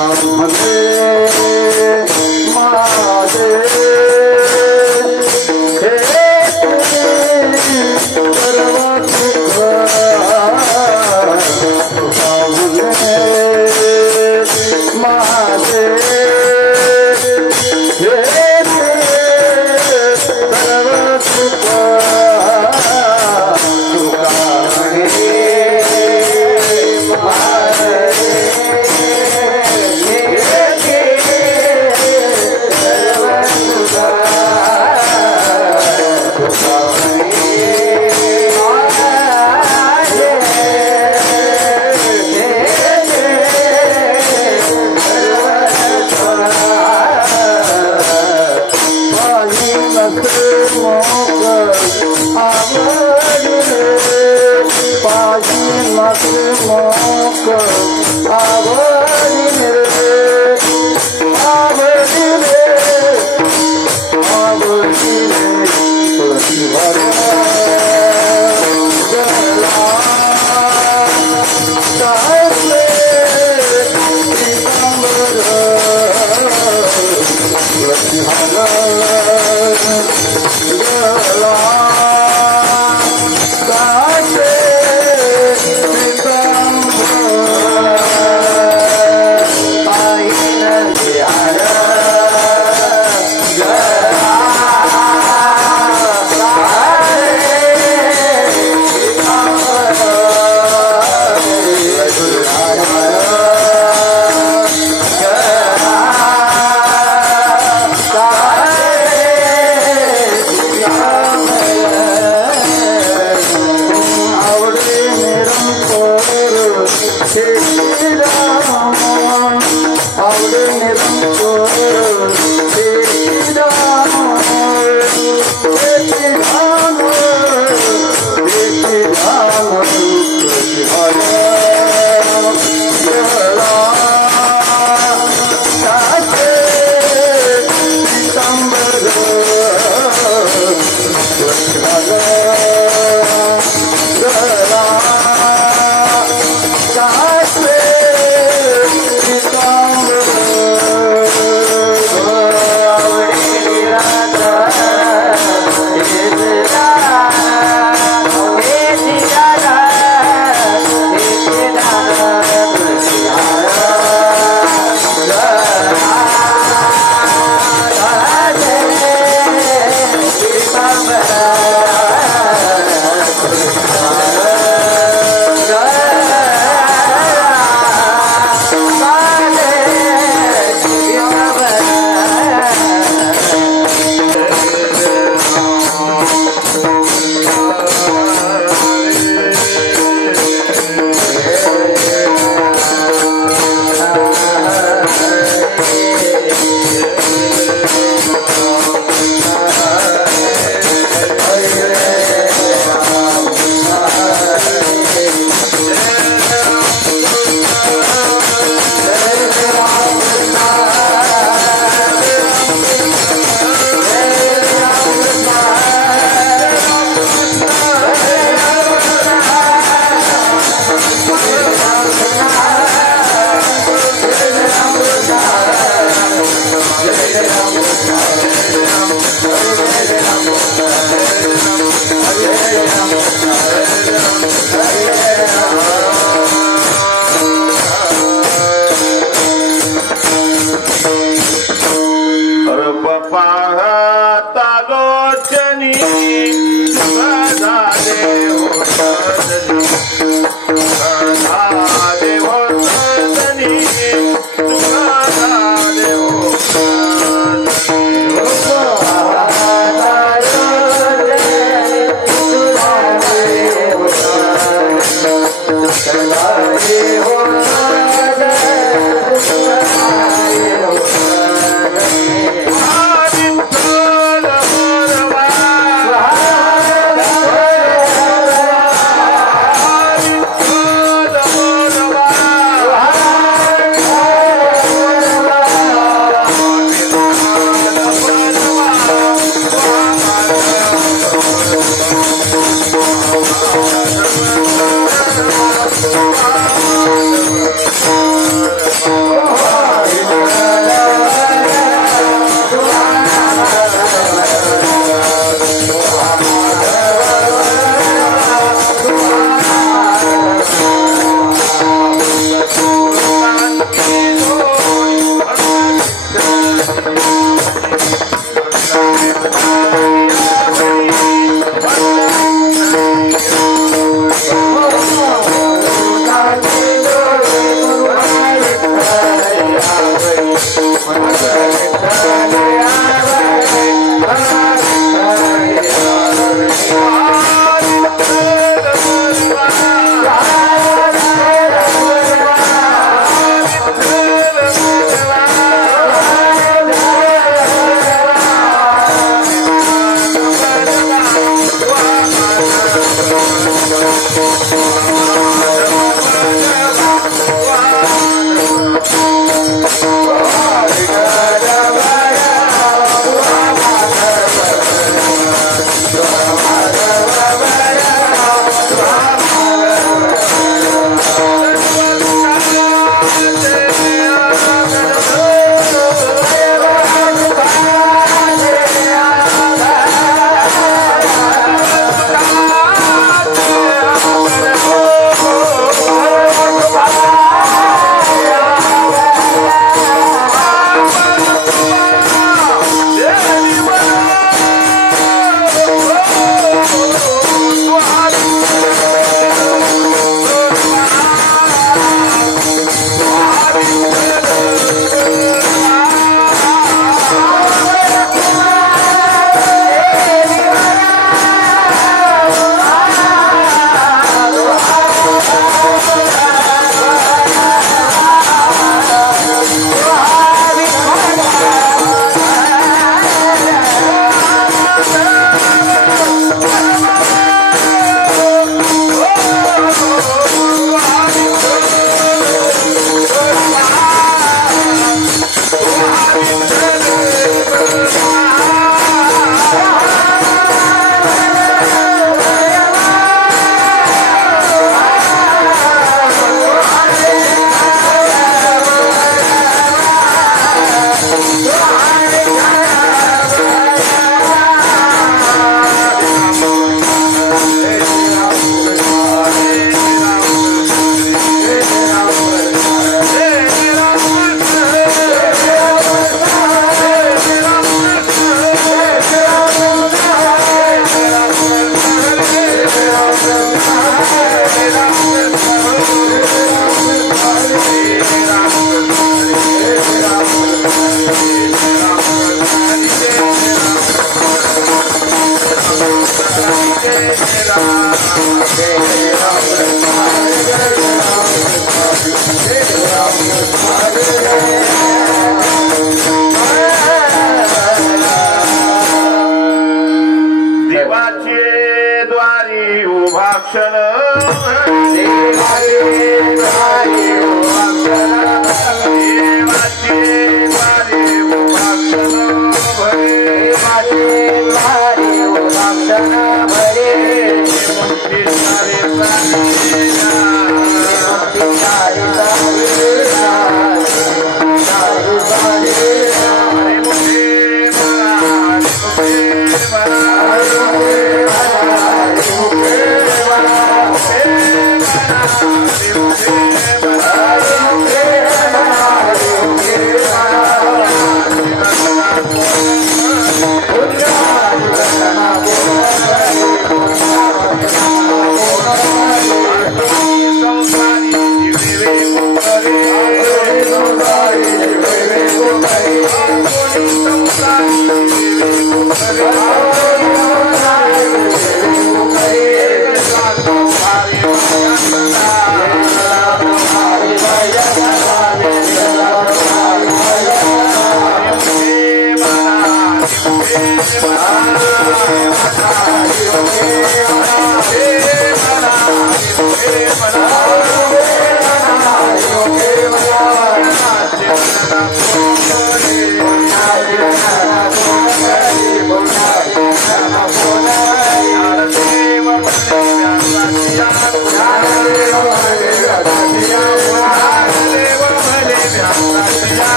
महादेव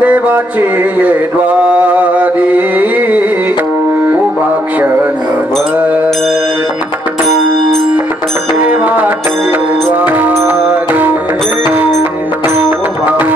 देवाची ये द्वारी उभा क्षणभर देवाची द्वारी उभा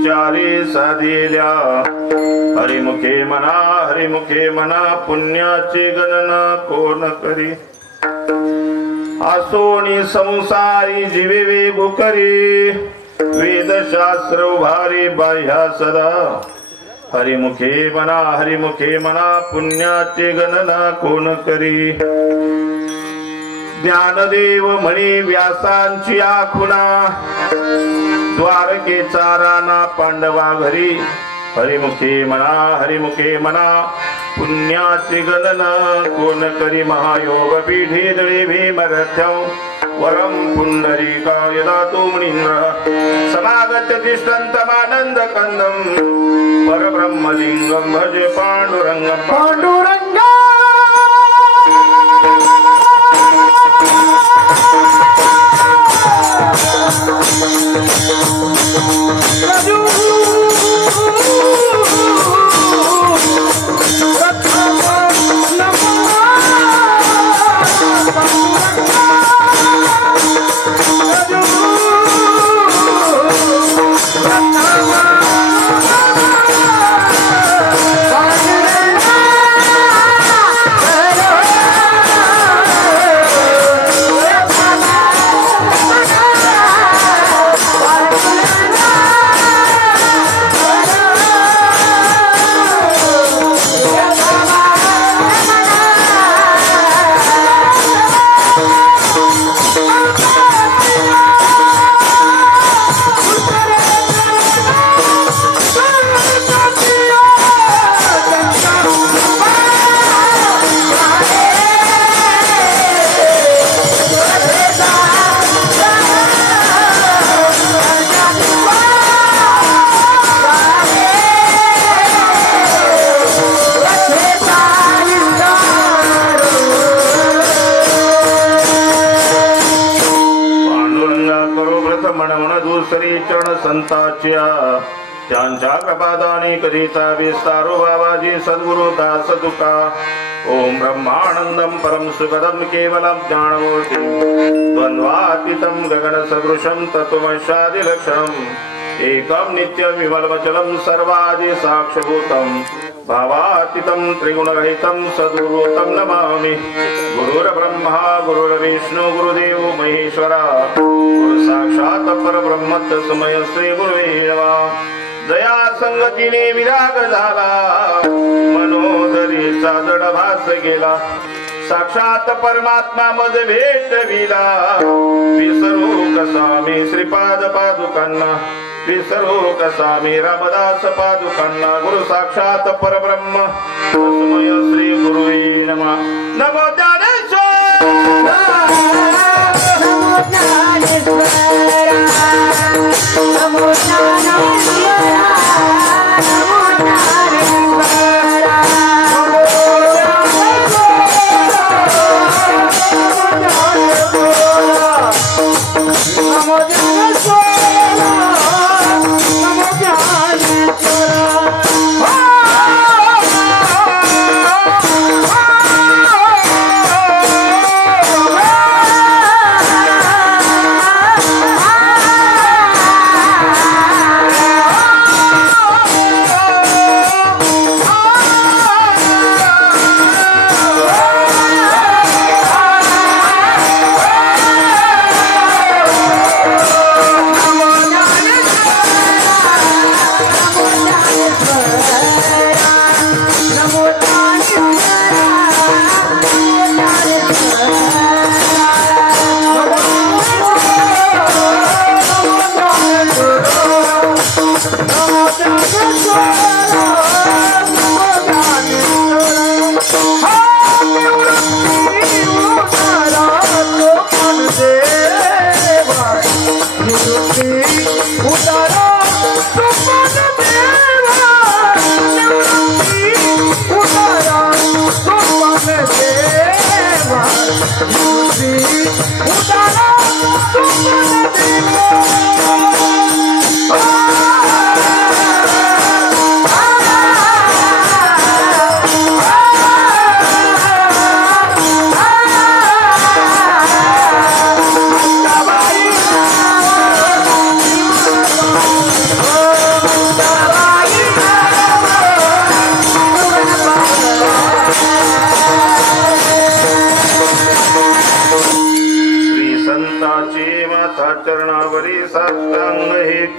विचारे साधिल्या हरिमुखे मना पुण्याची गणना कोण करी आसोनी संसारी जीवे भुकरी वेदशास्त्र उभारी बाह्या सदा हरिमुखे मना पुण्याची गणना कोण करी ज्ञानदेव म्हणे व्यासांची आखुना द्वारकेचा राणा पांडवा घरी हरिमुखे मना पुण्याची गणना कोण करी महायोग पीठे दळे भीमरथ्यं वरम पुंडरीकाय दातु मुनींद्र समागत तिष्ठन्तमानंद कंदम परब्रह्मलिंगम भज पांडुरंग संताच्या त्यांच्या कपादानी कधीचा विस्तारो बाबाजी सद्गुरु दास तुका ओम ब्रह्मानंदम परम सुखदम केवलम ज्ञानमूर्ति द्वंद्वातीतं गगन सदृशं तत्वमशादिलक्षणम् एकं नित्यं विमलवचलं सर्वादि साक्षभूतं भावातीतं त्रिगुणरहितं सद्गुरुतं नमामि गुरुर्ब्रह्मा गुरुर्विष्णु गुरुदेव महेश्वरा गुरु साक्षात् परब्रह्म तस्मै श्री गुरुवे नमः जया संगतीने विराग झाला मनोदरीचा जडभास गेला साक्षात परमात्मा मज भेटविला विसरू कसा मी श्रीपाद पादुकांना विसरू कसा मी रामदास पादुकांना गुरु साक्षात परब्रह्म तस्मै श्री गुरुवे नमः नमो ज्ञानेश्वर नमो ज्ञानेश्वर नमो ज्ञानेश्वर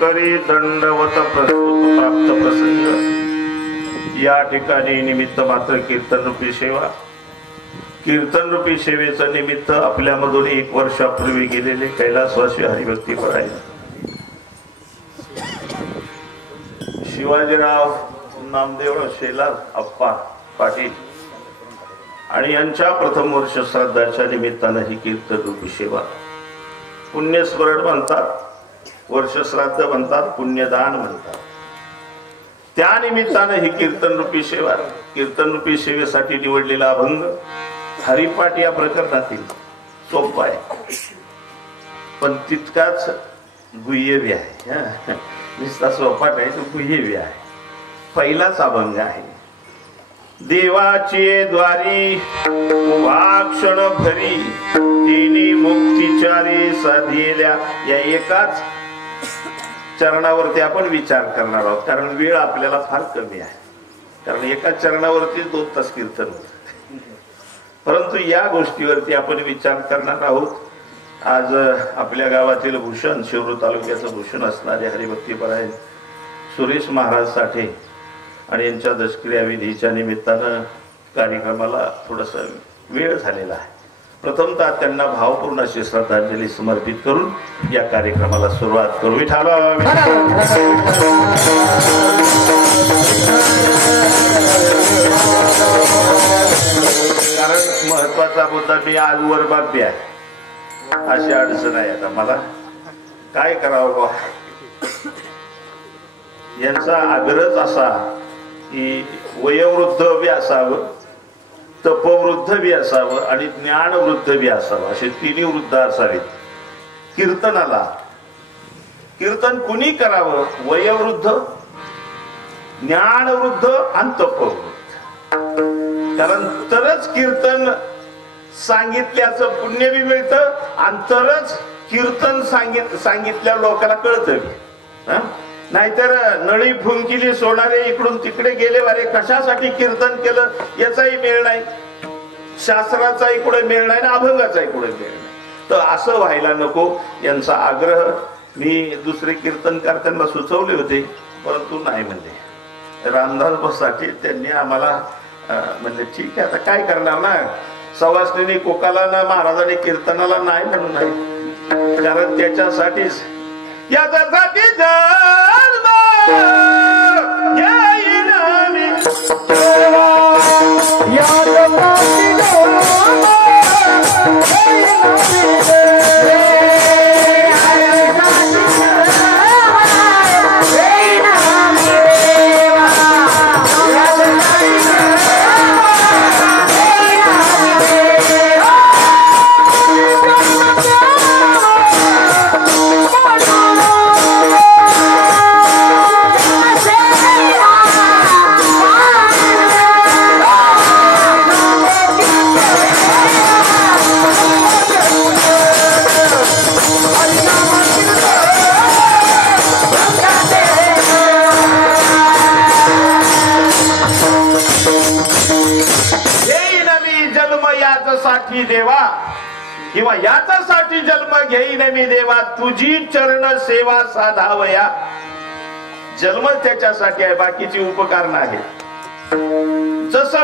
करी दंडवत प्रस्तुत प्राप्त प्रसंग। या ठिकाणी निमित्त मात्र कीर्तन रूपी सेवा, कीर्तन रूपी सेवेचं निमित्त आपल्यामधून 1 वर्षापूर्वी गेलेले कैलासवासी हरिभक्तीपरायण शिवाजीराव नामदेव शेलार अप्पा पाटील आणि यांच्या प्रथम वर्ष श्राद्धाच्या निमित्तानं ही कीर्तन रूपी सेवा, पुण्यस्मरण म्हणतात, वर्ष श्राद्ध म्हणतात, पुण्यदान म्हणतात, त्या निमित्तानं ही कीर्तन रूपी सेवा, कीर्तन रूपी सेवेसाठी निवडलेला अभंग हरिपाठ या प्रकरणातील सोपा आहे पण तितकाच गुह्यवी आहे। नुसता सोपाट आहे तो गुह्यवी आहे। पहिलाच अभंग आहे, देवाची द्वारी उभा क्षण भरी तिन्ही मुक्तिचारी साधिल्या। या एकाच चरणावरती आपण विचार करणार आहोत कारण वेळ आपल्याला फार कमी आहे, कारण एका चरणावरती 2 तास कीर्तन होत, परंतु या गोष्टीवरती आपण विचार करणार आहोत। आज आपल्या गावातील भूषण, शिरूर तालुक्याचं भूषण असणारे हरिभक्तीपरायण सुरेश महाराज साठे आणि यांच्या दशक्रिया विधीच्या निमित्तानं कार्यक्रमाला थोडासा वेळ झालेला आहे। प्रथमतः त्यांना भावपूर्ण अशी श्रद्धांजली समर्पित करून या कार्यक्रमाला सुरुवात करू। विठाला कारण महत्वाचा मुद्दा मी आज वर बाबी आहे, अशी अडचण आहे। आता मला काय करावं, यांचा आग्रहच असा की वयोवृद्ध बी असावं, तपवृद्ध बी असावं आणि ज्ञानवृद्ध बी असावं, असे 3 वृद्ध असावेत कीर्तनाला। कीर्तन कुणी करावं, वयोवृद्ध, ज्ञानवृद्ध आणि तपवृद्ध, कारण तरच कीर्तन सांगितल्याचं पुण्य बी मिळतं आणि तरच कीर्तन सांगितल्या लोकांना कळतं। नाहीतर नळी फुंकिली सोडारे इकडून तिकडे गेले, वारे कशासाठी कीर्तन केलं याचाही मेळ नाही, शास्त्राचाही कुठे मेळ नाही ना अभंगाचाही कुठे मेळ नाही। तर असं व्हायला नको यांचा आग्रह मी दुसरे कीर्तनकर्त्यांना सुचवले होते, परंतु नाही म्हणले। रामदाससाठी त्यांनी आम्हाला म्हणजे ठीक आहे, आता काय करणार ना, सवासनी कोकाला ना महाराजांनी कीर्तनाला नाही म्हणून नाही, कारण त्याच्यासाठीच याच्यासाठी जन्म घेईन मी, देवा किंवा याच्यासाठी जन्म घेईन मी देवा, तुझी चरण सेवा साधावया। जन्म त्याच्यासाठी आहे, बाकीची उपकार नाही। जसं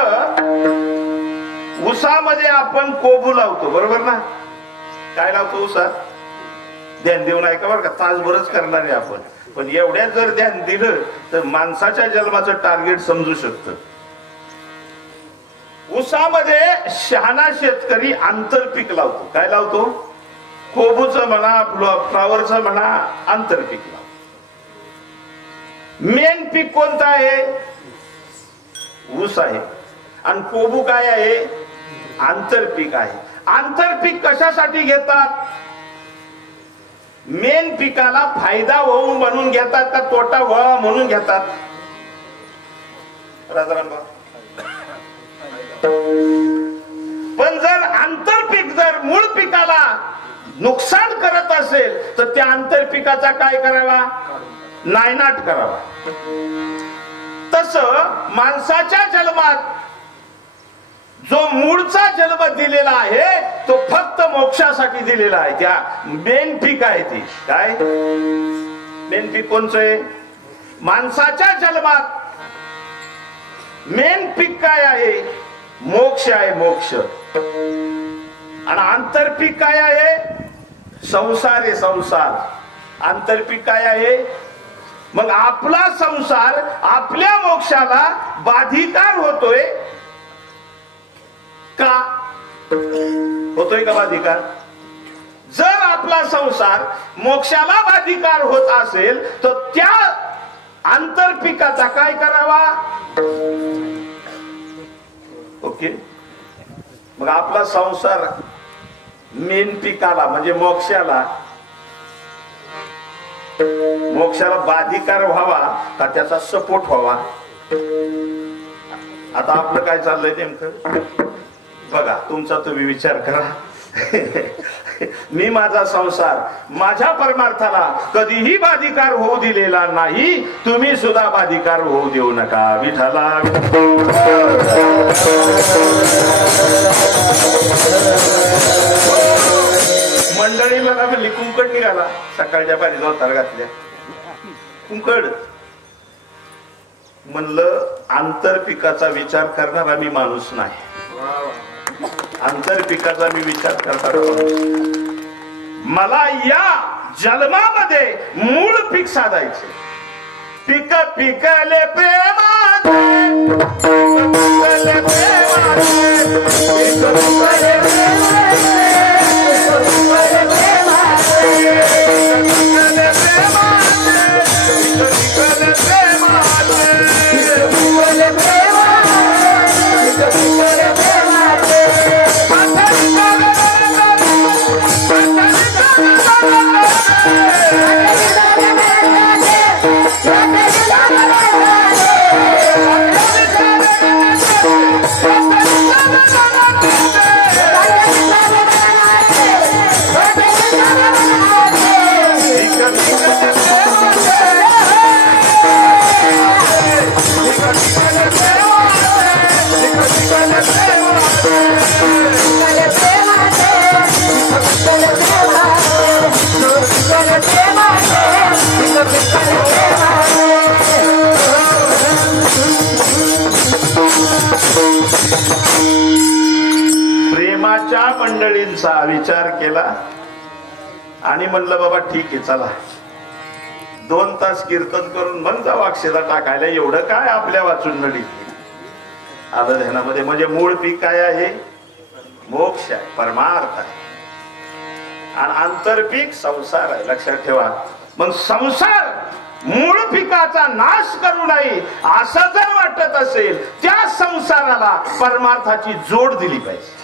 उसामध्ये आपण कोबू लावतो, बरोबर ना, काय लावतो उसात, ध्यान देऊन ऐका बरं का, तासभरच करणार आहे आपण, पण एवढ्या जर ध्यान दिलं तर माणसाच्या जन्माचं टार्गेट समजू शकतं। उसामध्ये शहाणा शेतकरी आंतरपीक लावतो, काय लावतो, कोबूचं म्हणा, फ्लावरचं म्हणा, आंतरपीक लावतो। मेन पीक कोणतं आहे, ऊस आहे, आणि कोबू काय आहे, आंतरपीक आहे। आंतरपीक कशासाठी घेतात, मेन पिकाला फायदा होऊ म्हणून घेतात का तोटा व्हावा म्हणून घेतात? राजाराम, पण जर आंतरपीक जर मूळ पिकाला नुकसान करत असेल तर त्या आंतरपिकाचा काय करावा, नायनाट करावा। तसं माणसाच्या जन्मात जो मूळचा जन्म दिलेला आहे तो फक्त मोक्षासाठी दिलेला आहे, त्या मेन पीक आहे ती काय, मेन पीक कोणचं आहे? माणसाच्या जन्मात मेन पीक काय आहे? मोक्ष आहे, मोक्ष. आणि आंतरपीक काय आहे? संसार आहे, संसार. आंतरपीक काय आहे? मग आपला संसार आपल्या मोक्षाला बाधिकार होतोय का? होतोय का बाधिकार? जर आपला संसार मोक्षाला बाधिकार होत असेल तर त्या आंतरपिकाचा काय करावा? ओके. मग आपला संसार मेन पिकाला म्हणजे मोक्षाला बाधिकार व्हावा का त्याचा सपोर्ट व्हावा? आता आपलं काय चाललंय नेमकं बघा, तुमचा तुम्ही विचार करा. मी माझा संसार माझ्या परमार्थाला कधीही बाधिकार होऊ दिलेला नाही. तुम्ही सुद्धा बाधिकार होऊ देऊ नका. विठ्ठला मंडळी मला म्हणली कुंकड निघाला. सकाळच्या पारी जोतार घातल्या कुंकड. म्हणलं आंतरपिकाचा विचार करणारा मी माणूस नाही. आंतरपिकाचा मी विचार करताना मला या जन्मामध्ये मूळ पीक साधायचे. पिक पिकले प्रेमाचे, पिकले प्रेमाचे, पिक पिकले प्रेमाचे, पिकले प्रेमाचे, पिकले प्रेमाचे, पिकले प्रेमाचे, पिकले प्रेमाचे, पिकले प्रेमाचे. प्रेमाच्या मंडळींचा विचार केला आणि म्हणलं बाबा ठीक आहे चला 2 तास कीर्तन करून मग जाऊ अक्षता टाकायला. एवढं काय आपल्या वाचून नडी आलं ध्यानामध्ये. म्हणजे मूळ पीक काय आहे? मोक्ष आहे, परमार्थ आहे. आणि आंतरपीक संसार आहे. लक्षात ठेवा. मग संसार मूळ पिकाचा नाश करू नये असं जर वाटत असेल त्या संसाराला परमार्थाची जोड दिली पाहिजे.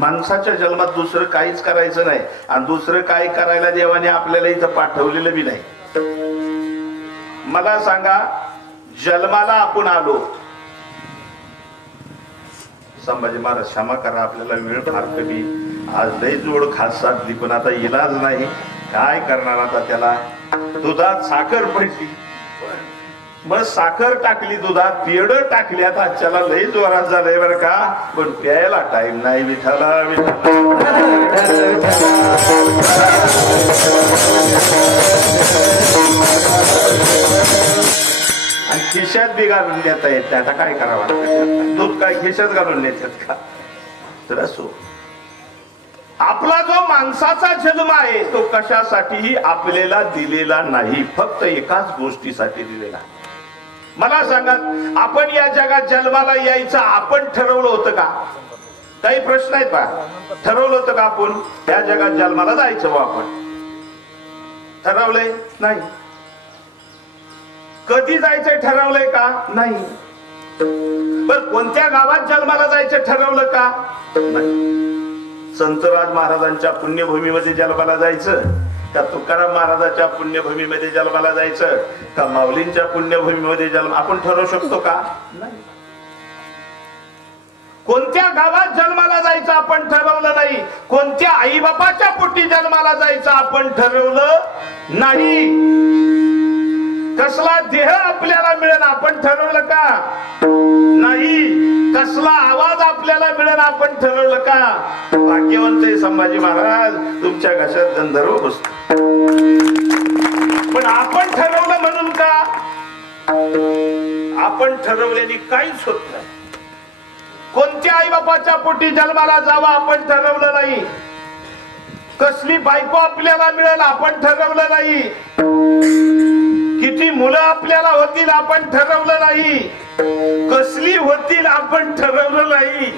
माणसाच्या जन्मात दुसरं काहीच करायचं नाही आणि दुसरं काय करायला देवाने आपल्याला इथं पाठवलेलं बी नाही. मला सांगा, जन्माला आपण आलो. संभाजी महाराज क्षमा करा, आपल्याला वेळ फार कमी. आज लई जोड खास साधली पण आता इलाज नाही. काय करणार आता त्याला? दुधात साखर पडली, मग साखर टाकली दुधात, पेड टाकल्यात. आजच्याला लई जोरात झालंय बरं का, पण प्यायला टाइम नाही. विठाला आणि खिशात बी घालून देता येत. आता काय करावं? दूध काय खिशात घालून नेतात का? तर असो, आपला जो माणसाचा जन्म आहे तो कशासाठीही आपल्याला दिलेला नाही, फक्त एकाच गोष्टीसाठी दिलेला. मला सांगा, आपण या जगात जन्माला यायचं आपण ठरवलं होतं का? काही प्रश्न आहेत पा. ठरवलं होतं का आपण त्या जगात जन्माला जायचं? व आपण ठरवलंय? नाही. कधी जायचंय ठरवलंय का? नाही. पण कोणत्या गावात जन्माला जायचं ठरवलं का? नाही. संतराज महाराजांच्या पुण्यभूमीमध्ये जन्माला जायचं का तुकाराम महाराजांच्या पुण्यभूमीमध्ये जन्माला जायचं का माऊलींच्या पुण्यभूमीमध्ये जन्म आपण ठरवू शकतो का? नाही. कोणत्या गावात जन्माला जायचं आपण ठरवलं नाही. कोणत्या आई बापाच्या पोटी जन्माला जायचं आपण ठरवलं नाही. कसला देह आपल्याला मिळेल आपण ठरवलं का? नाही. कसला आवाज आपल्याला मिळेल आपण ठरवलं का? भाग्यवंत संभाजी महाराज, तुमच्या घशात गंधर्व बसतो. आपण ठरवलेली काहीच होत नाही. कोणत्या आई बापाच्या पोटी जन्माला जावं आपण ठरवलं नाही. कसली बायको आपल्याला मिळेल आपण ठरवलं नाही. किती मुलं आपल्याला होतील आपण ठरवलं नाही. कसली होतील आपण ठरवलं नाही.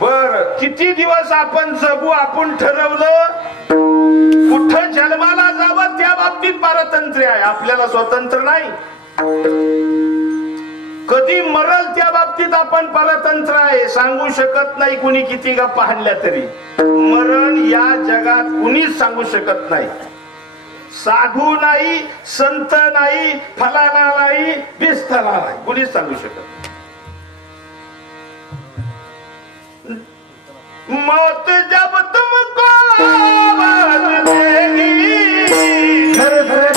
बर किती दिवस आपण जगू आपण ठरवलं. कुठं जन्माला जावं त्या बाबतीत पारतंत्र्य आहे. आपल्याला स्वतंत्र नाही. कधी मरल त्या बाबतीत आपण परतंत्र आहे. सांगू शकत नाही. कुणी किती गप्पा हाणल्या तरी मरण या जगात कुणीच सांगू शकत नाही. साधू नाही, संत नाही, फलाना नाही, बिस्तला नाही, कुणीच सांगू शकत नाही. मौत जब तुमको आवाज देगी घर घर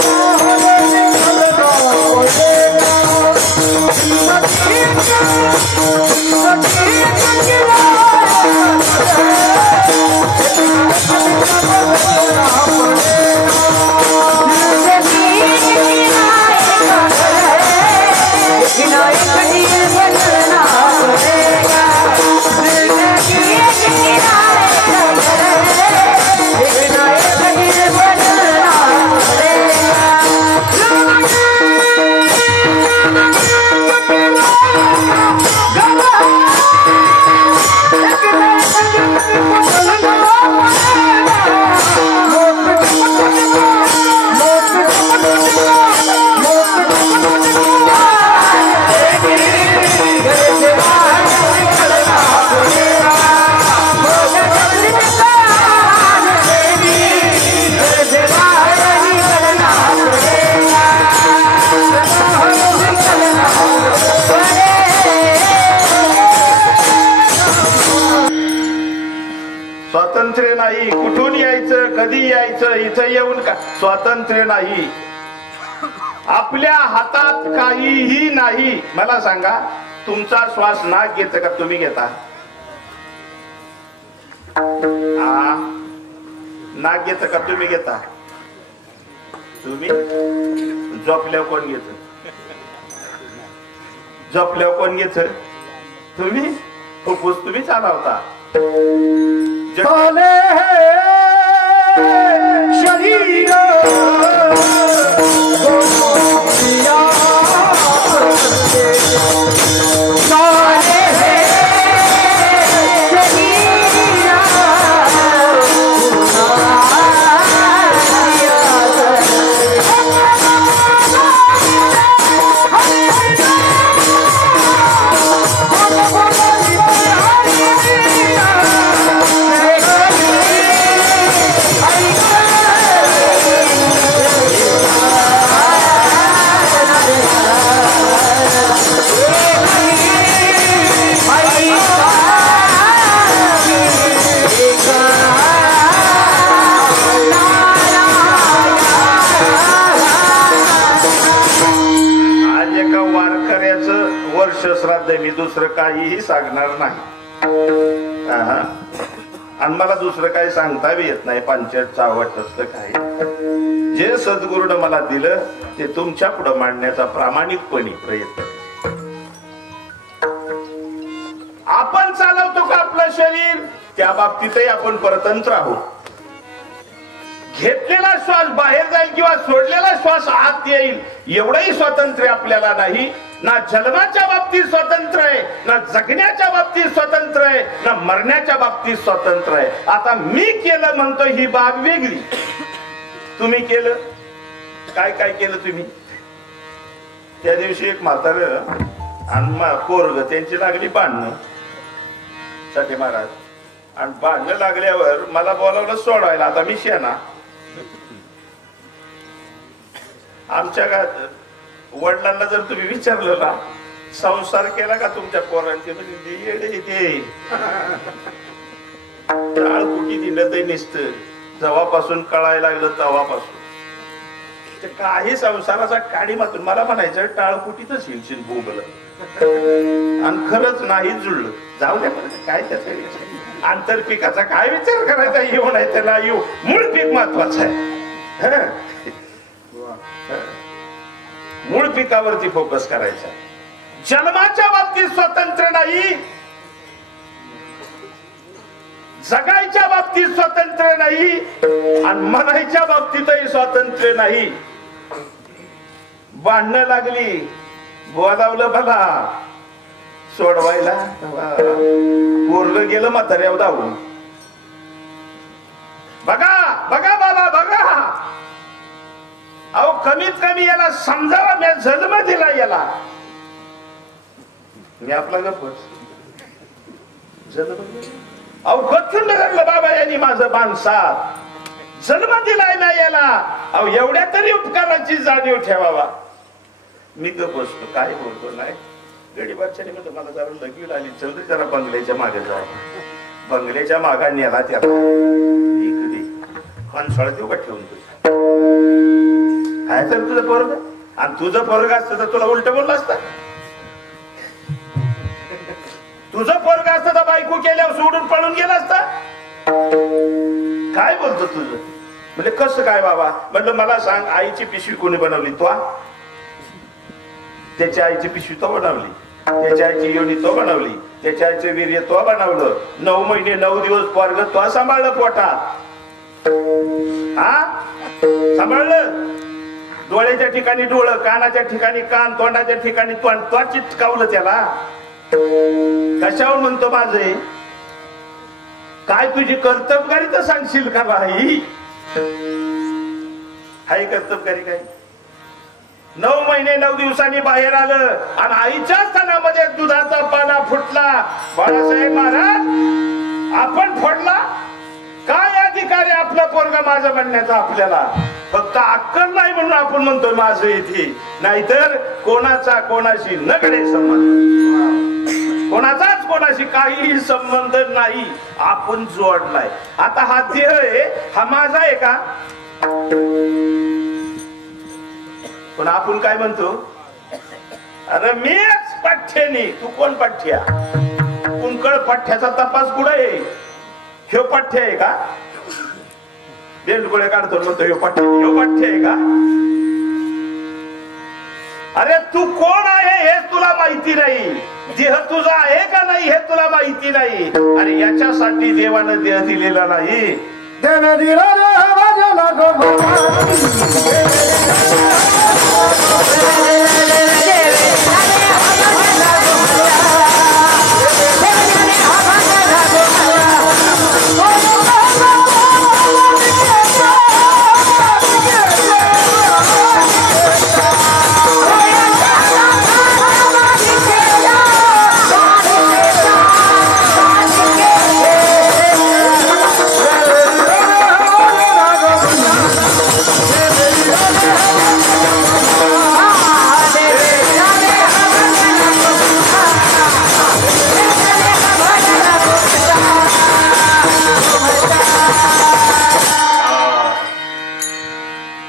स्वातंत्र्य नाही. कुठून यायचं, कधी यायचं, इथं येऊन का स्वातंत्र्य नाही. आपल्या हातात काहीही नाही. मला सांगा तुमचा श्वास नाक घेत का तुम्ही घेता? नाक घेत का तुम्ही घेता? तुम्ही झोपल्यावर कोण घेत? झोपल्यावर कोण घेत? तुम्ही. फुफ्फुस तुम्ही चालवता. शरीर मी दुसरं काहीही सांगणार नाही. आणि मला दुसरं काही सांगता येत नाही. पंचायत चावट असलं काही. जे सद्गुरूनं मला दिलं ते तुमच्या पुढे मांडण्याचा प्रामाणिकपणे प्रयत्न. आपण चालवतो का आपलं शरीर त्या बाबतीतही आपण परतंत्र आहोत. घेतलेला श्वास बाहेर जाईल किंवा सोडलेला श्वास आत येईल एवढंही स्वातंत्र्य आपल्याला नाही. ना जन्माच्या बाबतीत स्वतंत्र आहे, ना जगण्याच्या बाबतीत स्वतंत्र आहे, ना मरण्याच्या बाबतीत स्वतंत्र आहे. आता मी केलं म्हणतो ही बाब वेगळी. तुम्ही केलं काय काय केलं तुम्ही? त्या दिवशी एक म्हातार आणि पोरग त्यांची लागली भांडणं. साठी महाराज आणि भांडणं लागल्यावर मला बोलावलं सोडवायला. आता मी शेना आमच्या वडिलांना जर तुम्ही विचारलं ना संसार केला का तुमच्या पोरांचे म्हणजे टाळ कुठी दिलं ते निसत जेव्हापासून कळायला लागलं तेव्हापासून काही संसाराचा काडी मातून मला म्हणायचं टाळ कुठीच शिलशील बोंबल आणि खरंच नाही जुळलं. जाऊ द्या काय त्याचं आंतरपिकाचा काय विचार करायचा. येऊ नाही त्याला येऊ मूळ पीक महत्वाचं आहे. मूळ पिकावरती फोकस करायचा. जन्माच्या बाबतीत स्वातंत्र्य नाही, जगायच्या बाबतीत स्वातंत्र्य नाही, आणि म्हणायच्या बाबतीतही स्वातंत्र्य नाही. भांडणं लागली, बोलावलं भला सोडवायला, पोरलं गेलं म्हाताऱ्यावर धावून. बघा बघा बाबा बघा, अहो कमीत कमी याला समजावा, मी जन्म दिला याला. मी आपला गप्पच जन्म, अहो गच्चून घडलं बाबा यांनी माझं माणसात जन्म दिलाय ना याला. अहो एवढ्या तरी उपकाराची जाणीव ठेवावा. मी गप बसतो, काय बोलतो नाही. गडीबादशाने म्हणतो मला जरा लगीड आली, चल रे जरा बंगल्याच्या मागे जाऊ. बंगल्याच्या मागा नेला त्याला. इकडे कणसाळ देऊ का ठेवून तुझं, काय तर तुझं पोरग, आणि तुझं पोरग असतं तर तुला उलट बोललं असतं. तुझं पोरग असतं तर बायको केल्यावर सोडून पळून गेला असता. काय बोलतो तुझं? म्हणजे कसं काय बाबा? म्हणलं मला सांग, आईची पिशवी कोणी बनवली? तो. त्याच्या आईची पिशवी तो बनवली, त्याच्या आईची योनी तो बनवली, त्याच्या आईचे वीर्य तो बनवलं. 9 महिने 9 दिवस पोरग तो सांभाळलं पोटात. हा सांभाळलं. डोळ्याच्या ठिकाणी डोळं, कानाच्या ठिकाणी कान, तोंडाच्या ठिकाणी तोंड, तो चिटकावलं त्याला. कशावर म्हणतो माझे? काय तुझी कर्तबगारी तर सांगशील का बाई? हाय कर्तबगारी काय? 9 महिने 9 दिवसांनी बाहेर आलं आणि आईच्या स्तनामध्ये दुधाचा पाना फुटला. बाळासाहेब महाराज आपण फोडला. काय अधिकार आहे आपला पोरगा माझं म्हणण्याचा आपल्याला? फक्त अक्कल नाही म्हणून आपण म्हणतोय माझं इथे. नाहीतर कोणाचा कोणाशी नकडे संबंध, कोणाचाच कोणाशी काहीही संबंध नाही. आपण जोडलाय. आता हा देह आहे, हा माझा आहे का? पण आपण काय म्हणतो? अरे मीच पठ्ठ्यानी, तू कोण पठ्ठ्या? कुंकड पठ्ठ्याचा तपास कुठे आहे? ह्यो पठ्ठ्या आहे का? बेंडगोळे काढतो म्हणतो ह्यो पठ्ठ्या आहे का? अरे तू कोण आहे हे तुला माहिती नाही. देह तुझा आहे का नाही हे तुला माहिती नाही. आणि याच्यासाठी देवानं देह दिलेला नाही. देवानं दिला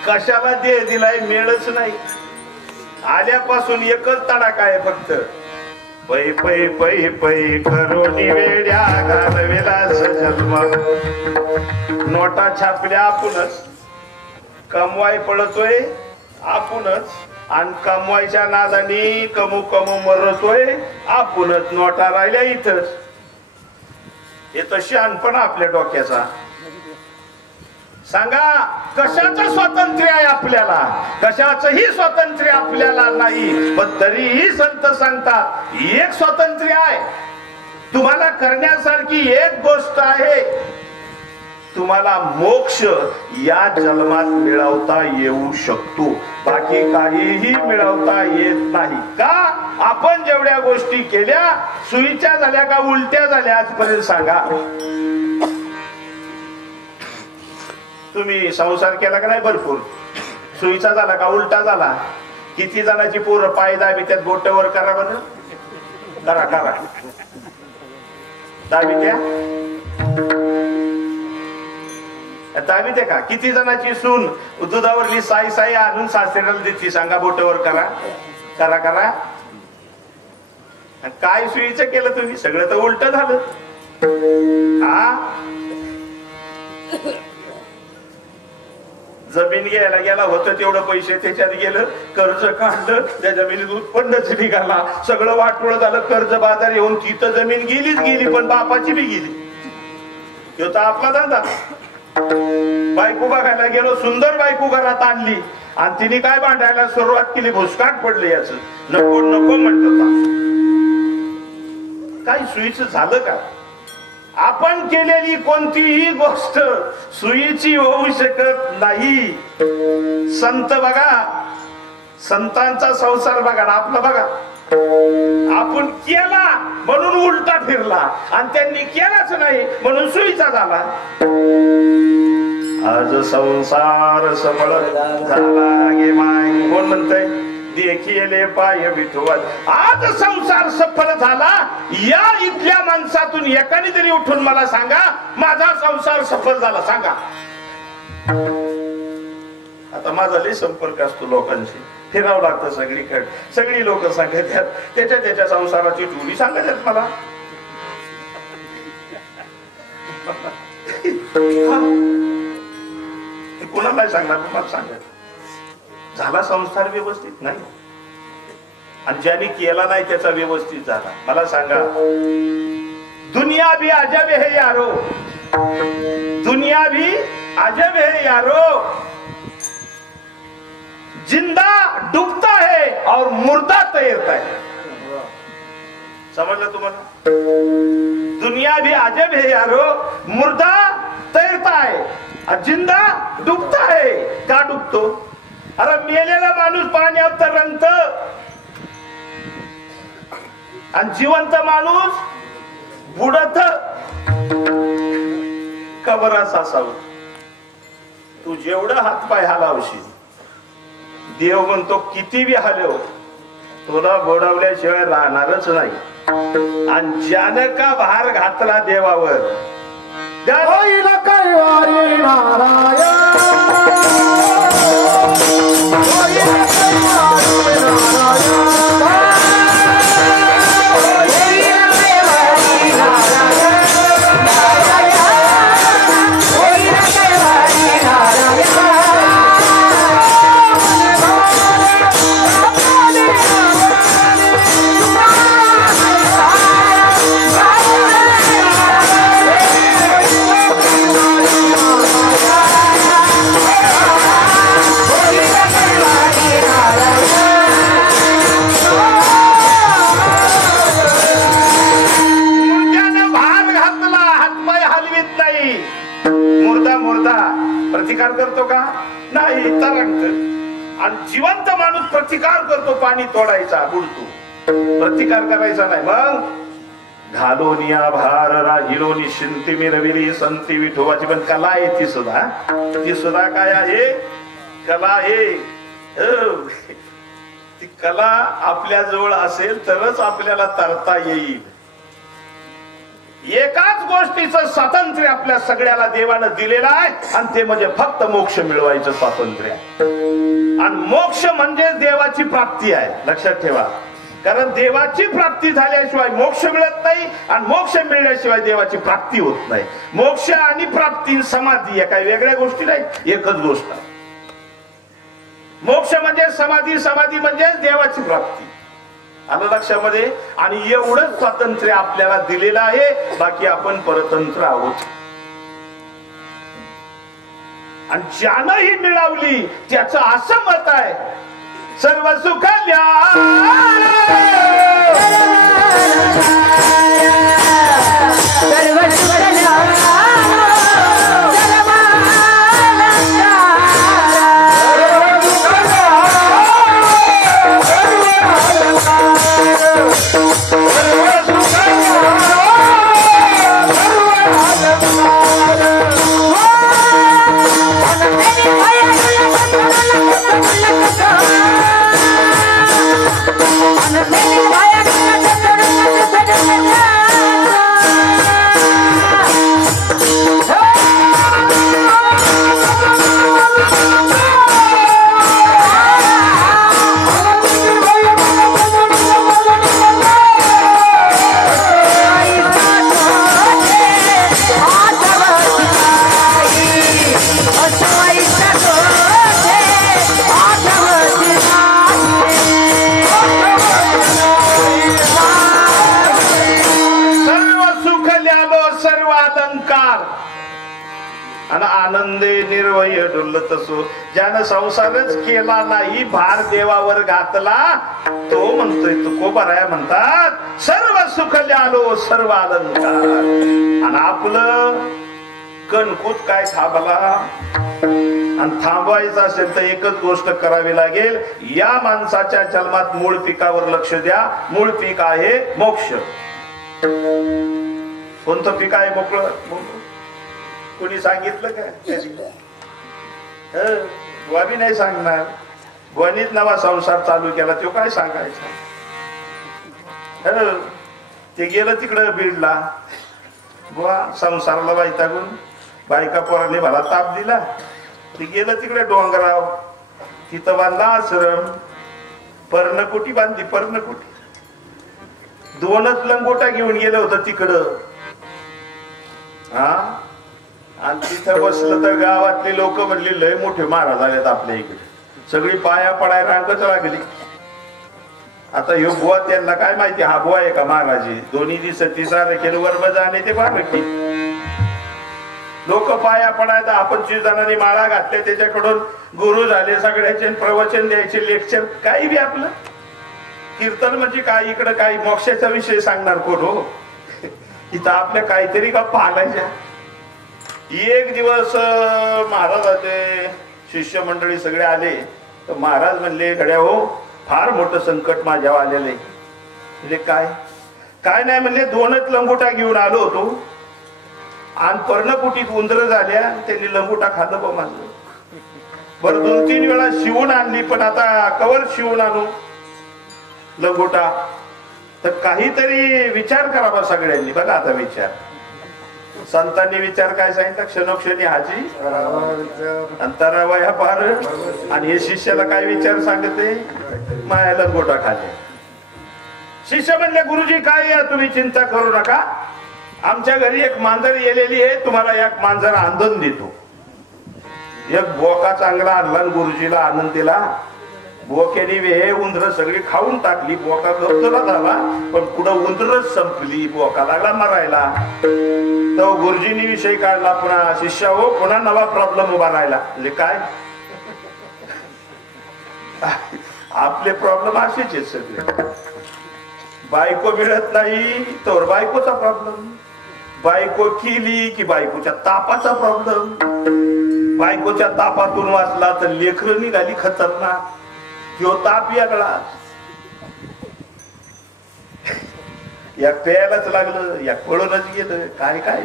कशाला देह दिलाय मिळच नाही. आल्यापासून एकच तडाखा आहे फक्त. पै पै पै पै करोनी वेड्या घालविलास जन्म. नोटा छापल्या आपणच, कमवाय पडतोय आपणच, आणि कमवायच्या नादानी कमू कमू मरतोय आपणच. नोटा राहिल्या इथंच. हे तर शहाणपणा आपल्या डोक्याचा. सांगा कशाचं स्वातंत्र्य आहे आपल्याला? कशाचंही स्वातंत्र्य आपल्याला नाही. पण तरीही संत सांगतात एक स्वातंत्र्य आहे. तुम्हाला करण्यासारखी एक गोष्ट आहे. तुम्हाला मोक्ष या जन्मात मिळवता येऊ शकतो, बाकी काहीही मिळवता येत नाही. का? आपण जेवढ्या गोष्टी केल्या सुईच्या झाल्या का उलट्या झाल्या आजपर्यंत सांगा? तुम्ही संसार केला का नाही? भरपूर. सुईचा झाला का उलटा झाला? किती जणांची पोरं पाय दाबी त्यात बोटावर करा बरं. करा करा दाबी द्या, दाबी द्या का? किती जणांची सून दुधावरली साई साई आणून सासऱ्याला देते? सांगा बोटावर करा करा करा. काय सुईचं केलं तुम्ही? सगळं तर उलट झालं. हा जमीन घ्यायला गेला होतं तेवढं पैसे त्याच्यात गेलं, कर्ज काढलं, त्या जमिनीत उत्पन्नच निघाला, सगळं वाटोळ झालं, कर्ज बाजार येऊन तिथं जमीन गेलीच गेली, पण बापाची बी गेली. तो तर आपला धंदा. बायको बघायला गेलो, सुंदर बायको घरात आणली आणि तिने काय भांडायला सुरुवात केली, भुसकाट पडले याच, नको नको म्हणत. काय सुईचं झालं का? आपण केलेली कोणतीही गोष्ट सुईची होऊ शकत नाही. संत बघा, संतांचा संसार बघा ना आपला बघा. आपण केला म्हणून उलटा फिरला आणि त्यांनी केलाच नाही म्हणून सुईचा झाला. आज संसार सफळ झाला गे माय. कोण म्हणतंय? देखिले पाय विठवत. आज संसार सफल झाला. या इथल्या माणसातून एकाने तरी उठून मला सांगा, माझा संसार सफल झाला सांगा. आता माझा लय संपर्क असतो लोकांशी, फिरावं लागतं सगळीकडे. सगळी लोक सांगतात त्याच्या त्याच्या संसाराची टोळी सांगतात मला. कुणाला नाही सांगणार, मला सांगत झाला संसार व्यवस्थित नाही, आणि ज्याने केला नाही त्याचा व्यवस्थित झाला. मला सांगा, दुनिया भी अजब है यारो, दुनिया भी अजब है यारो, जिंदा डूबता है और मुर्दा तैरता है. समजलं तुम्हाला? दुनिया भी अजब है यारो, मुर्दा तैरता है, जिंदा डूबता है. का डुबतो? अरे मेलेला माणूस पाण्यात तरंगत आणि जिवंत माणूस बुडत. कबरास असावं. तू जेवढं हातपाय हलावशील, देव म्हणतो किती बी हलव, तुला बुडवल्याशिवाय राहणारच नाही. आणि ज्यानं का भार घातला देवावर, होईल कैवारी नारायण, होईल कैवारी नारायण. प्रतिकार करतो का? नाही, तरंगत. आणि जिवंत माणूस प्रतिकार करतो, पाणी तोडायचा, बुडतो. प्रतिकार करायचा नाही. मग घालोनिया भार राहिलो निश्चिंती मिरविली संती विठोबाची पण कला आहे ती सुद्धा. ती सुद्धा काय आहे? कला आहे. ती कला आपल्या जवळ असेल तरच आपल्याला तरता येईल. एकाच गोष्टीचं स्वातंत्र्य आपल्या सगळ्याला देवानं दिलेलं आहे, आणि ते म्हणजे फक्त मोक्ष मिळवायचं स्वातंत्र्य. आणि मोक्ष म्हणजे देवाची प्राप्ती आहे, लक्षात ठेवा. कारण देवाची प्राप्ती झाल्याशिवाय मोक्ष मिळत नाही, आणि मोक्ष मिळल्याशिवाय देवाची प्राप्ती होत नाही. मोक्ष आणि प्राप्ती समाधी या काही वेगळ्या गोष्टी नाही, एकच गोष्ट. मोक्ष म्हणजे समाधी, समाधी म्हणजे देवाची प्राप्ती. आलं लक्षामध्ये? आणि एवढंच स्वातंत्र्य आपल्याला दिलेलं आहे, बाकी आपण परतंत्र आहोत. आणि ज्यानं ही मिळवली त्याचं असं मत आहे, सर्व सुख Oh आनंदे निर्वय डुलत असो. ज्यानं संसारच केला नाही, भार देवावर घातला, तो म्हणतोय तुकोबाराया म्हणतात सर्व सुख ल्यालो सर्व अलंकार. आणि आपलं कणकूत काय थांबला. आणि थांबवायचं असेल तर एकच गोष्ट करावी लागेल. या माणसाच्या जन्मात मूळ पिकावर लक्ष द्या. मूळ पीक आहे मोक्ष. कोणतं पीक आहे? मोकळं. कोणी सांगितलं का? बुवा बी नाही सांगणार. बुवानीच नवा संसार चालू केला, तो काय सांगायचा. ते गेलं तिकडं बीडला. बुवा संसाराला वैतागून बायका पोरांनी मला ताप दिला. ते गेलं तिकडे डोंगराव, तिथं बांधला आश्रम. पर्णकुटी बांधली. पर्णकुटी. 2च लंगोटा घेऊन गेलं होतं तिकडं. हा, आणि तिथं बसलं तर गावातली लोक म्हणली लय मोठे महाराज आलेत आपल्या इकडे. सगळी पाया पडाय रांगच लागली. आता ह्यो बुवा त्यांना काय माहिती हा बुवा आहे का महाराजी. दोन्ही दिवस तिसारे केलं वर जाणे ते बारकी लोक पाया पडायला. आपण 25 जणांनी माळा घातल्या, त्याच्याकडून गुरु झाले सगळ्याचे, प्रवचन द्यायचे, लेक्चर काही बी. आपलं कीर्तन म्हणजे काय, इकडं काही मोक्षाचा विषय सांगणार कोण हो. इथं आपल्या काहीतरी गप्पा आलायच्या. एक दिवस महाराजाचे शिष्य मंडळी सगळे आले तर महाराज म्हणले गड्या हो फार मोठं संकट माझ्यावर आलेलं आहे. म्हणजे काय नाही म्हणले 2च लंगोटा घेऊन आलो होतो आणि पर्णकुटीत उंदर झाल्या, त्यांनी लंगोटा खाल्लं बा माझं. बरं 2-3 वेळा शिवून आणली, पण आता कवर शिवून आणू लंगोटा. तर काहीतरी विचार करावा सगळ्यांनी. बघा आता विचार. संतांनी विचार काय सांगितलं? क्षणोक्षणी हाजी अंतरावया पार. आणि हे शिष्याला काय विचार सांगते? माया लंगोटा खाले. शिष्य म्हणले गुरुजी काय या तुम्ही चिंता करू नका. आमच्या घरी एक मांजर येलेली आहे, तुम्हाला एक मांजर आंदन देतो. एक बोका चांगला आणला गुरुजीला आनंद दिला. बोक्याने हे उंदर सगळी खाऊन टाकली. बोका गप्तला झाला, पण पुढं उंदरच संपली. बोका लागला मरायला. तो गुरुजींनी विषय काढला. पुन्हा शिष्या हो पुन्हा नवा प्रॉब्लेम उभा राहिला. म्हणजे काय? आपले प्रॉब्लेम असेच आहेत सगळे. बायको मिळत नाही तर बायकोचा प्रॉब्लेम. बायको केली की बायकोच्या तापाचा प्रॉब्लेम. बायकोच्या तापातून वाचला तर लेकरं निघाली खतरनाक. तो ताप वेगळा. या प्यायलाच लागलं, या पळूनच गेलं. काय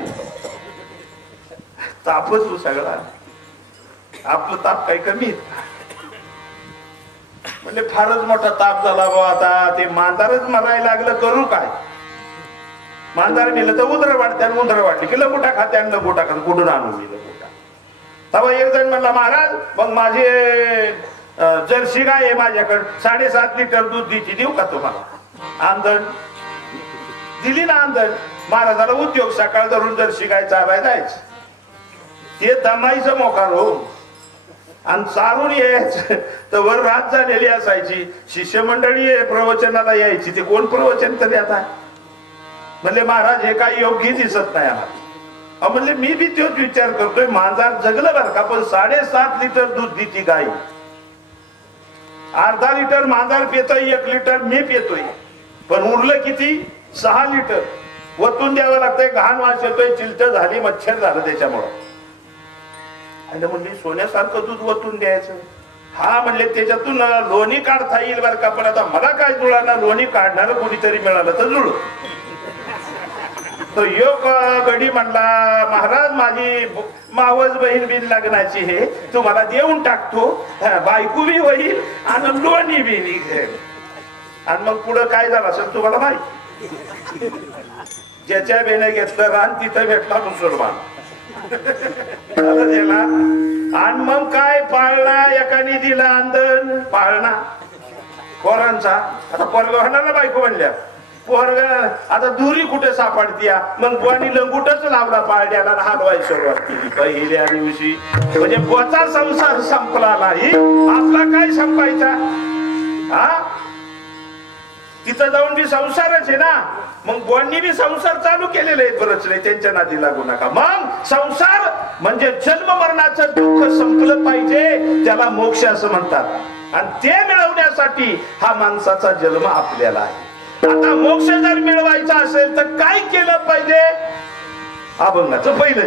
तापच सगळा. आपलं ताप काही कमी. म्हणजे फारच मोठा ताप झाला बा. आता ते मांजरच मरायला लागलं, करू काय? मांजर नेलं तर उंदर वाढते, आणि उंदर वाढली की लंगोटा खाते, आणि लंगोटा खाते. कुठून आणून दिलं लंगोटा? तेव्हा एक जण म्हणला महाराज मग माझे जर्सी गाय आहे माझ्याकडे, 7.5 लिटर दूध द्यायची, देऊ का तुम्हाला? आंधण दिली ना. आंधण. महाराजाला उद्योग सकाळ धरून जर्सी गाय चालाय जायचं. ते दमाईचं मोकार हो. आणि चालून यायचं तर वर रात झालेली असायची. शिष्यमंडळी प्रवचनाला यायची. ते कोण प्रवचन तरी आता म्हणले महाराज हे काही योग्य दिसत नाही आम्हाला. म्हणले मी बी तोच विचार करतोय. मांजर जगलं बरं का, पण 7.5 लिटर दूध देती गाय. अर्धा लिटर मांजर पितोय, 1 लिटर मी पितोय. पण उरलं किती? 6 लिटर वतून द्यावं लागतंय. घाण वास येतोय, चिलट झाली, मच्छर झालं त्याच्यामुळं. आणि म्हणले सोन्यासारखं दूध वतून द्यायचं. हा म्हणले त्याच्यातून लोणी काढता येईल बरं का, पण आता मला काय जुळाना. लोणी काढणार कोणीतरी मिळालं तर जुळू. तो योग गडी म्हणला महाराज माझी मावस बहीण बिन लग्नाची हे तुम्हाला देऊन टाकतो. बायको बी होईल आणि लोणी बी निघेल. आणि मग पुढं काय झालं असेल तुम्हाला माहिती. ज्याच्या बेने घेतलं रान तिथं भेटला मुसलमान. आणि मग काय पाळणा एकाने दिला अंधन. पाळणा पोरांचा. आता पोरग होणार ना बायको म्हणल्या. पोरग आता दुरी कुठे सापडतीया. मग बुवानी लंगूटच लावला पाळण्याला, हलवायला सुरुवात केली पहिल्या दिवशी. म्हणजे बुवाचा संसार संपला नाही, आपला काय संपायचा. हा तिथं जाऊन बी संसारच आहे ना, मग बुवांनी बी संसार चालू केलेले आहेत रचले, त्यांच्या नादी लागू नका. मग संसार म्हणजे जन्म मरणाचं दुःख संपलं पाहिजे, त्याला मोक्ष असं म्हणतात. आणि ते मिळवण्यासाठी हा माणसाचा जन्म आपल्याला आहे. आता मोक्ष जर मिळवायचा असेल तर काय केलं पाहिजे? अभंगाचं पहिलं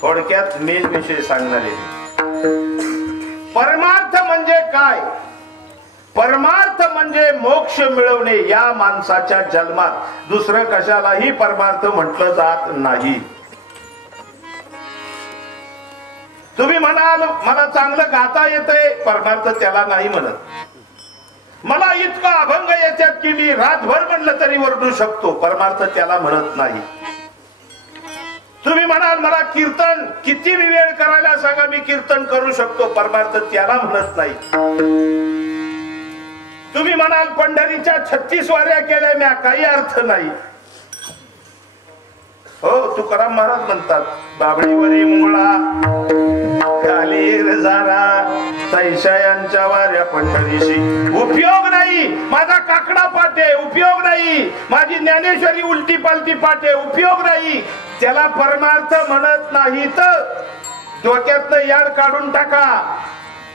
थोडक्यात मेन विषय सांगणारे. परमार्थ म्हणजे काय? परमार्थ म्हणजे मोक्ष मिळवणे. या माणसाच्या जन्मात दुसरं कशालाही परमार्थ म्हटलं जात नाही. तुम्ही म्हणाल मला चांगलं गाता येतंय, परमार्थ त्याला नाही म्हणत. मला इतका अभंग येतात की मी रातभर म्हणलं तरी वरडू शकतो, परमार्थ त्याला म्हणत नाही. तुम्ही म्हणाल मला कीर्तन किती वेळ करायला सांगा, मी कीर्तन करू शकतो, परमार्थ त्याला म्हणत नाही. तुम्ही म्हणाल पंढरीच्या 36 वाऱ्या केल्या म्या, काही अर्थ नाही. हो, तुकाराम महाराज म्हणतात बाबळीवरी मुळा खाली जारा तैशा यांच्या वाऱ्या पंढरीशी उपयोग नाही. माझा काकडा पाटे उपयोग नाही, माझी ज्ञानेश्वरी उलटी पालटी पाटे उपयोग नाही. त्याला परमार्थ म्हणत नाही. तर डोक्यातनं याड काढून टाका.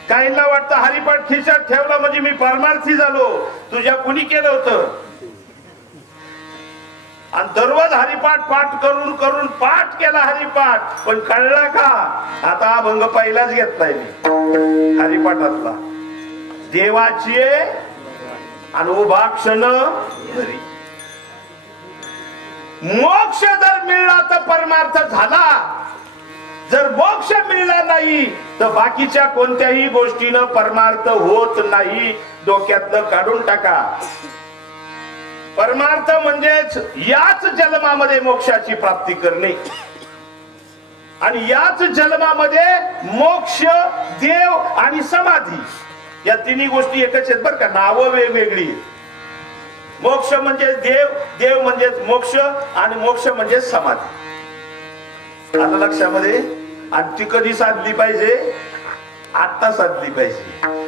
काहींना वाटतं हरिपाठ खिशात ठेवला म्हणजे मी परमार्थी झालो. तुझ्या कुणी केलं होतं? आणि दररोज हरिपाठ पाठ करून करून पाठ केला हरिपाठ, पण कळला का? आता अभंग पहिलाच घेतलाय मी हरिपाठातला. देवाची आणि उभा क्षण घरी. मोक्ष जर मिळला तर परमार्थ झाला. जर मोक्ष मिळला नाही तर बाकीच्या कोणत्याही गोष्टीनं परमार्थ होत नाही. डोक्यातलं काढून टाका. परमार्थ म्हणजेच याच जन्मामध्ये मोक्षाची प्राप्ती करणे, आणि याच जन्मामध्ये मोक्ष, देव आणि समाधी या तिन्ही गोष्टी एकच आहेत बरं का. नावं वेगवेगळी. मोक्ष म्हणजे देव, देव म्हणजे मोक्ष, आणि मोक्ष म्हणजे समाधी. आलं लक्षामध्ये? आणि ती कधी साधली पाहिजे? आता साधली पाहिजे.